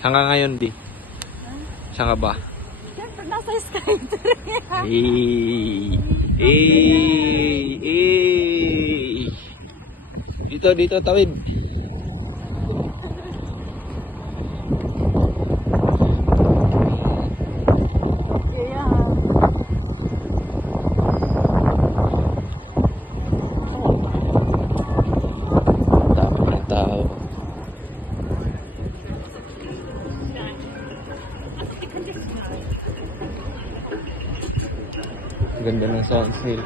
Saan ka ngayon, di? Saan ka ba? Siyempre, nasa Skytree. Dito, tawid. Dami ng tao. Ganda ng sunset.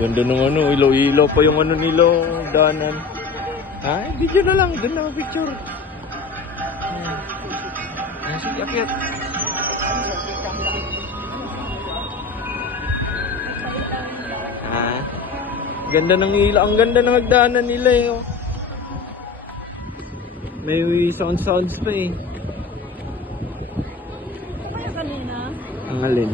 Ganda ng ano, ilaw-ilaw pa yung ano nila, danan. Ha? Video na lang, doon na picture. Sige, akyat. Ha? Ganda ng ilaw, ang ganda ng hagdanan nila eh. Oh. May sounds pa eh. Kaya kanina? Ang alin?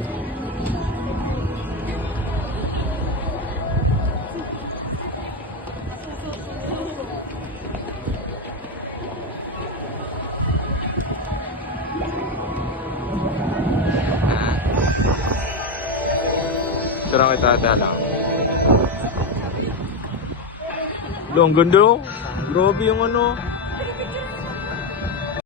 Sarang kita dalang. Lo, ang ganda oh. Grabe yung ano.